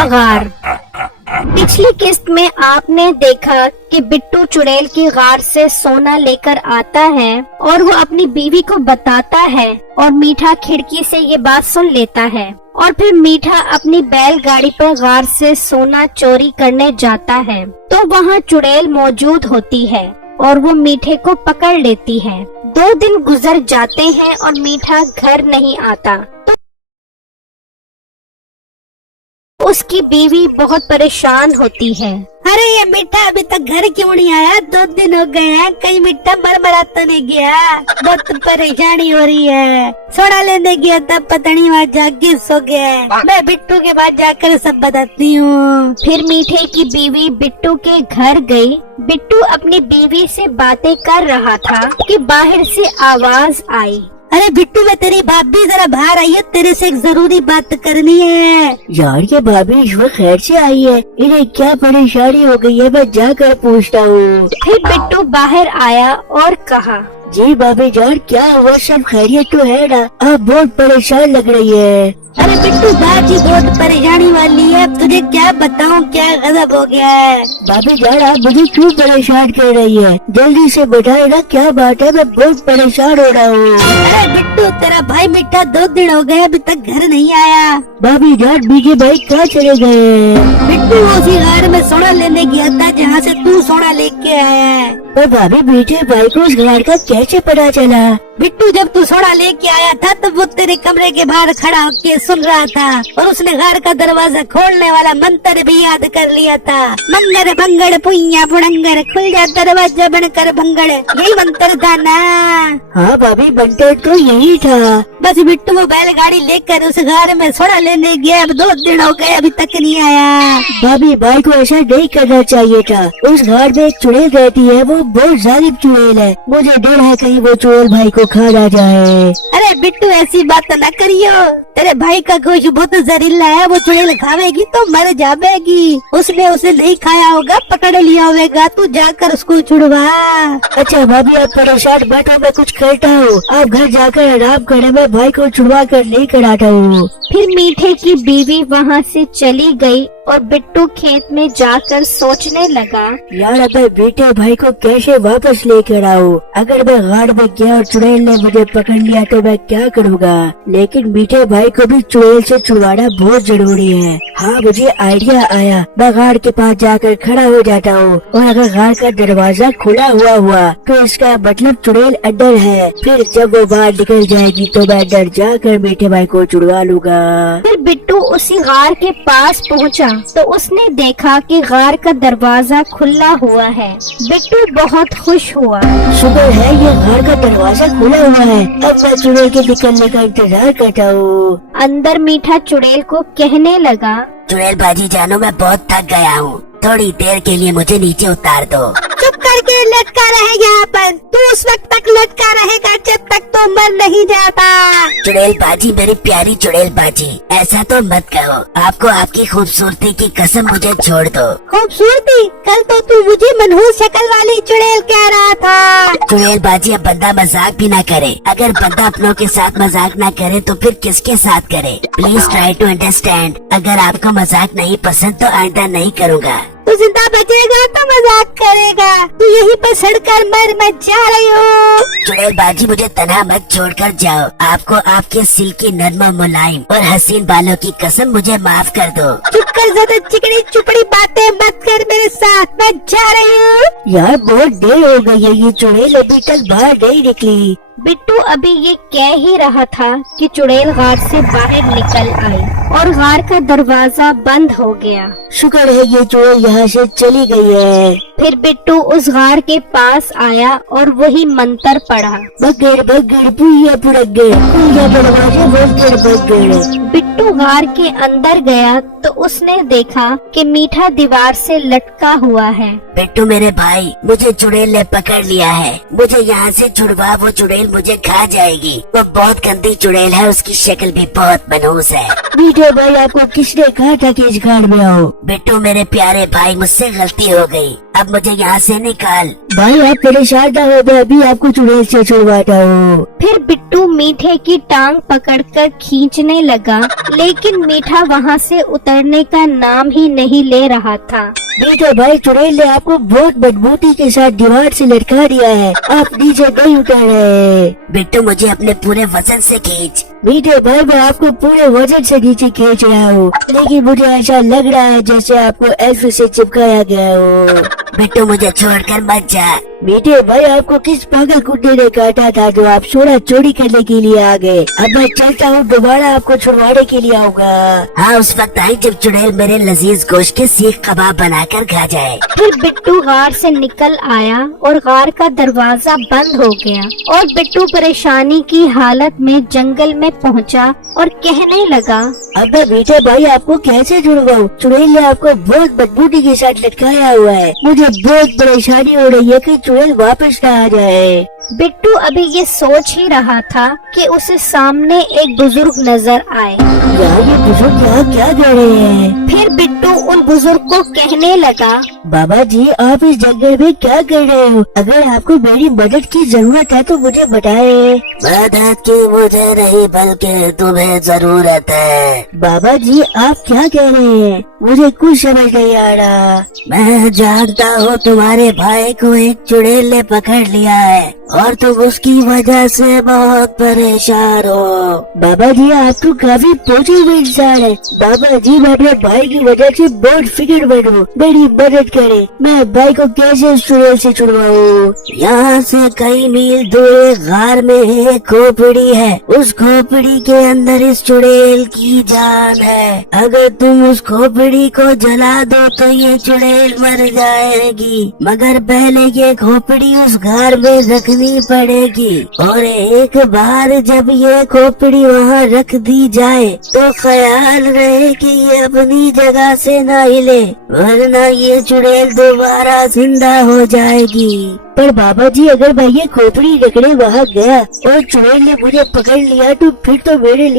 का गार। पिछली किस्त में आपने देखा कि बिट्टू चुड़ैल की गार से सोना लेकर आता है और वो अपनी बीवी को बताता है और मीठा खिड़की से ये बात सुन लेता है और फिर मीठा अपनी बैलगाड़ी पर गार से सोना चोरी करने जाता है तो वहाँ चुड़ैल मौजूद होती है और वो मीठे को पकड़ लेती है। 2 दिन गुजर जाते हैं और मीठा घर नहीं आता तो उसकी बीवी बहुत परेशान होती है। अरे ये मीठा अभी तक घर क्यों नहीं आया? 2 दिन हो गए हैं, कहीं मीठा मर तो नहीं गया? बहुत परेशानी हो रही है। सोना लेने गया था, पता नहीं वहाँ जाके सो गया। मैं बिट्टू के पास जाकर सब बताती हूँ। फिर मीठे की बीवी बिट्टू के घर गई। बिट्टू अपनी बीवी से बातें कर रहा था कि बाहर से आवाज आई। अरे बिट्टू, मैं तेरी भाभी जरा बाहर आई है, तेरे से एक जरूरी बात करनी है। यार ये भाभी इस वक्त खैर से आई है, इन्हें क्या परेशानी हो गई है, मैं जाकर पूछता हूँ। फिर बिट्टू बाहर आया और कहा, जी भाभी जान क्या हुआ, सब खैरियत तो है ना? आप बहुत परेशान लग रही है। अरे बिट्टू बाजी बहुत परेशानी वाली है, अब तुझे क्या बताऊँ, क्या गजब हो गया है। भाभी जान आप मुझे क्यों परेशान कर रही है, जल्दी से बताए ना क्या बात है, मैं बहुत परेशान हो रहा हूँ। अरे बिट्टू, तेरा भाई मीठा 2 दिन हो गए अभी तक घर नहीं आया। भाभी जान बीजे भाई कहाँ चले गए? बिट्टू उसी घर में सोना लेने गया था जहाँ से तू सोना लेके आया है। पर भाभी बीजे भाई को उस घर का कैसे पता चला? बिट्टू जब तू सोना लेके आया था तब वो तेरे कमरे के बाहर खड़ा होके सुन रहा था और उसने घर का दरवाजा खोलने वाला मंत्र भी याद कर लिया था। मंगर भंगड़ पुइया बुड़ंगर, खुल जा दरवाजा बनकर भंगड़, यही मंत्र था ना? हाँ भाभी मंत्र तो यही था। बस बिट्टू वो बैलगाड़ी लेकर उस घर में सोना लेने गया, अब 2 दिन हो गए अभी तक नहीं आया। भाभी भाई को ऐसा नहीं करना चाहिए था, उस घर में एक चुड़ैल रहती है, वो बहुत जालिम चुड़ैल है, मुझे डर है कहीं वो चुड़ैल भाई को खा ना जाए। अरे बिट्टू ऐसी बात न करियो, तेरे भाई का गोश्त बहुत जहरीला है, वो चुड़ैल खावेगी तो मर जाएगी। उसने उसे नहीं खाया होगा, पकड़ लिया होगा, तू जाकर उसको छुड़वा। अच्छा भाभी आप परेशान मत हो, मैं कुछ करता हूँ, आप घर जाकर आराम करें, मैं भाई को छुड़वा कर नहीं कराता हूँ। फिर मीठे की बीवी वहाँ से चली गई और बिट्टू खेत में जाकर सोचने लगा, यार अब मैं बेटे भाई को कैसे वापस लेकर आऊँ? अगर मैं गाड़ में गया और चुड़ैल ने मुझे पकड़ लिया तो मैं क्या करूँगा? लेकिन मीठे भाई को भी चुड़ैल से छुड़वाना बहुत जरूरी है। हाँ मुझे आइडिया आया, मैं गाड़ के पास जाकर खड़ा हो जाता हूँ और अगर गाड़ का दरवाजा खुला हुआ तो इसका मतलब चुड़ैल अंदर है। फिर जब वो बाहर निकल जाएगी तो मैं अंदर जाकर मीठे भाई को छुड़वा लूँगा। फिर बिट्टू उसी गार के पास पहुँचा तो उसने देखा कि गार का दरवाजा खुला हुआ है। बिट्टू बहुत खुश हुआ। शुक्र है ये गाड़ का दरवाजा खुला हुआ है, अब मैं चुड़ैल के निकलने का इंतजार करता हूँ। अंदर मीठा चुड़ैल को कहने लगा, चुड़ैल बाजी जानो मैं बहुत थक गया हूँ, थोड़ी देर के लिए मुझे नीचे उतार दो। चुप करके लटका रहे यहाँ पर, तू उस वक्त तक लटका रहेगा जब तक तो मर नहीं जाता। चुड़ैल बाजी मेरी प्यारी चुड़ैल बाजी, ऐसा तो मत कहो, आपको आपकी खूबसूरती की कसम मुझे छोड़ दो। खूबसूरती? कल तो तू मुझे मनहूस शक्ल वाली चुड़ैल कह रहा था। चुड़ैल बाजी अब बंदा मजाक भी ना करे, अगर बंदा अपनों के साथ मजाक ना करे तो फिर किसके साथ करे? प्लीज ट्राई टू अंडरस्टैंड, अगर आपको मजाक नहीं पसंद तो आइंदा नहीं करूँगा। तू जिंदा बचेगा तो मजाक करेगा, तू यहीं पर सड़कर मर जा रही हो। चुड़ैल बाजी मुझे तन्हा मत छोड़कर जाओ, आपको आपके सिल्की नर्म मुलायम और हसीन बालों की कसम मुझे माफ कर दो। चुप कर, ज्यादा चिकनी चुपड़ी बातें मत कर मेरे साथ, मैं जा रही हूँ। यार बहुत देर हो गई है, ये चुड़ैल अभी तक बाहर नहीं निकली। बिट्टू अभी ये कह ही रहा था कि चुड़ैल गार से बाहर निकल आई और गार का दरवाजा बंद हो गया। शुक्र है ये चुड़ैल यहाँ से चली गई है। फिर बिट्टू उस गार के पास आया और वही मंत्र पढ़ा। बगड़ बगड़ पुइया पुड़गड़, पुइया दरवाजे बगड़ बगड़। बिट्टू गार के अंदर गया तो उसने देखा कि मीठा दीवार से लटका हुआ है। बिट्टू मेरे भाई, मुझे चुड़ैल ने पकड़ लिया है, मुझे यहाँ से छुड़वा, वो चुड़ैल मुझे खा जाएगी। वो बहुत गंदी चुड़ैल है, उसकी शक्ल भी बहुत मनहूस है। मीठे भाई आपको किसने कहा था कि इस घर में आओ? बिट्टू मेरे प्यारे भाई, मुझसे गलती हो गई, अब मुझे यहाँ से निकाल। भाई आप परेशान ना हो, मैं अभी आपको चुड़ैल से छुड़वाता हूँ। फिर बिट्टू मीठे की टांग पकड़कर खींचने लगा, लेकिन मीठा वहाँ से उतरने का नाम ही नहीं ले रहा था। मीठे भाई, चुड़ैल ने आपको बहुत मजबूती के साथ दीवार से लटका दिया है, आप नीचे नहीं उतर रहे। बिट्टू मुझे अपने पूरे वजन से खींच। मीठे भाई, मैं आपको पूरे वजन से नीचे खींच रहा हूँ, लेकिन मुझे ऐसा लग रहा है जैसे आपको एल्फ से चिपकाया गया हो। बिट्टू मुझे छोड़कर मत जा। मीठे भाई, आपको किस पागल कुत्ते ने काटा था जो आप सोना चोरी करने के लिए आ गए? अब मैं चलता हूँ, दोबारा आपको छुड़वाने के लिए आऊंगा। हाँ, उस वक्त आई जब चुड़ैल मेरे लजीज गोश्त के सीख कबाब बनाकर खा जाए। फिर बिट्टू गार से निकल आया और गार का दरवाजा बंद हो गया और बिट्टू परेशानी की हालत में जंगल में पहुंचा और कहने लगा, अब मैं मीठे भाई आपको कैसे छुड़वाऊं? चुड़ैल ने आपको बहुत मजबूती के साथ लटकाया हुआ है, मुझे बहुत परेशानी हो रही है कि चुड़ैल वापस ना आ जाए। बिट्टू अभी ये सोच ही रहा था कि उसे सामने एक बुजुर्ग नजर आए। यार ये बुजुर्ग यहाँ क्या कर रहे हैं? फिर बिट्टू उन बुजुर्ग को कहने लगा, बाबा जी, आप इस जंगल में क्या कर रहे हो? अगर आपको मेरी मदद की जरूरत है तो मुझे बताएं। मदद की मुझे नहीं बल्कि तुम्हें जरूरत है। बाबा जी, आप क्या कह रहे हैं? मुझे कुछ समझ नहीं आ रहा। मैं जानता हूँ तुम्हारे भाई को एक चुड़ैल ने पकड़ लिया है और तुम उसकी वजह से बहुत परेशान हो। बाबा जी, आप तो काफी पहुंचे हुए इंसान है। बाबा जी, मैं अपने भाई की वजह से बहुत फिक्रमंद हूँ, मेरी मदद करें। मैं भाई को कैसे इस चुड़ैल से छुड़वाऊं? यहाँ से कई मील दूर एक गार में एक खोपड़ी है, उस खोपड़ी के अंदर इस चुड़ैल की जान है। अगर तुम उस खोपड़ी को जला दो तो ये चुड़ैल मर जाएगी, मगर पहले ये खोपड़ी उस गार में रखनी पड़ेगी और एक बार जब ये खोपड़ी वहाँ रख दी जाए तो ख्याल रहे कि ये अपनी जगह से ना हिले, वरना ये चुड़ैल दोबारा जिंदा हो जाएगी। पर बाबा जी, अगर मैं ये खोपड़ी रखने वहाँ गया और चुड़ैल ने मुझे पकड़ लिया तो फिर तो मेरे लिए